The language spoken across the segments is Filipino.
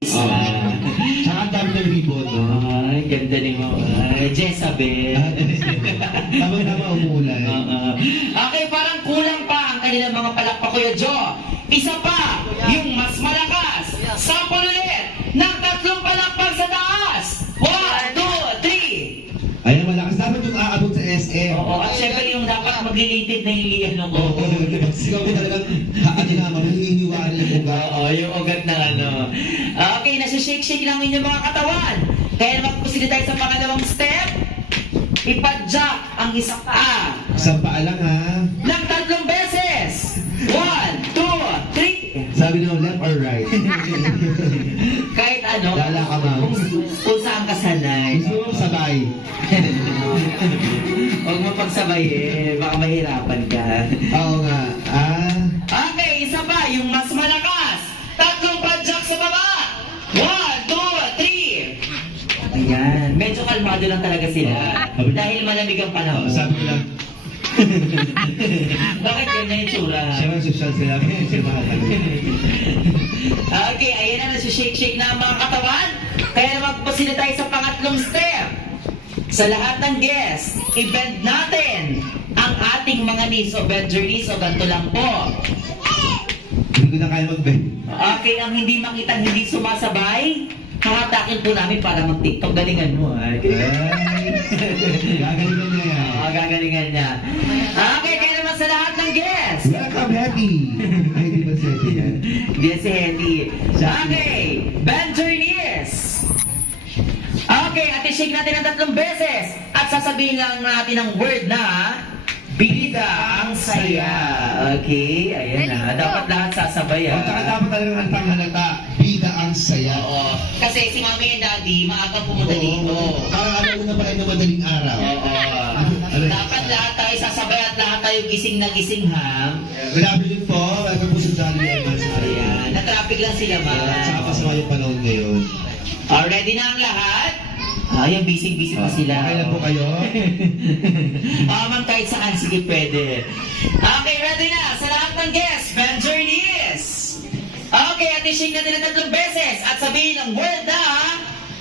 Tsaka ang dami ng ribbon, no? Ay, ganda ni mo. Ay, Jezabel. Tama-tama umuulan. Okay, parang kulang pa ang kanilang mga palakpak, Kuya Jo. Isa pa, yung mas malakas. Sample ulit ng 3 palakpak sa taas. 1, 2, 3. Ayun, malakas. Dapat yung aabot sa SM. Oo, at syempre yung dapat mag-related na yung ano ko. Oo, sigaw ko talagang mahihiniwari yung ugat. Oo, yung ugat ng ano. Okay, nasa-shake-shake lang inyong mga katawan. Kaya magpusili tayo sa pangalawang step. Ipadjak ang isang paa. Isang paa lang, ha? Ng 3 beses. 1, 2, 3. Sabi nyo, left or right? Kahit ano, Lala ka, ma'am. kung saan ka sanay. Gusto mo sabay? Huwag mo pagsabayin, baka mahirapan ka. Oo nga. Okay, isa pa, yung mas malakas. 3 padjak sa baba. 1, 2, 3. Ayan, medyo kalmado lang talaga sila. Dahil malamig ang panahon. Sabi ko lang, Bakit ganyan yung tsura? siyempre social sila. Sila makatagal. Okay, ayan na, nasa-shake-shake na ang mga katawan. Kaya magpasila tayo sa pangatlong step. Sa lahat ng guests, i-bend natin ang ating mga knees o bend your knees o ganito lang po. Hindi ko na kaya mag-bend. Okay, ang hindi makita, hindi sumasabay, hahatakin po namin para mag-tiktok. Galingan mo, ha? Gagalingan niya yan. Oo, gagalingan niya. Okay, kaya naman sa lahat ng guests. Welcome, Hetty! Ay, di ba si Hetty yan? Yes, si Hetty. Okay, bend your knees. Okay, at i-shake natin ang 3 beses. At sasabihin lang natin ang word na bida ang saya. Okay, ayan na. Dapat lahat sasabay, O, tsaka dapat talagang hantang halata. Bida ang saya. Oo. Kasi si Mami and Daddy, maagang pumunta dito. Parang alam mo na pala ng madaling araw. Oo. Dapat lahat tayo sasabay at lahat tayo gising na gising, ha? Good afternoon po. Welcome po sa Jolly Evans. Ayan. Na-traffic lang sila, ma. Tsaka pasama yung panahon ngayon. Ready na ang lahat? Ayan, busy-busy pa sila. Okay lang po kayo? Ma'am, kahit saan, sige, pwede. Okay, ready na. Sa lahat ng guests, bend your knees. Okay, at i-shake natin ang 3 beses. At sabihin ang word na...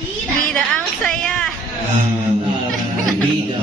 Bida ang saya. Bida.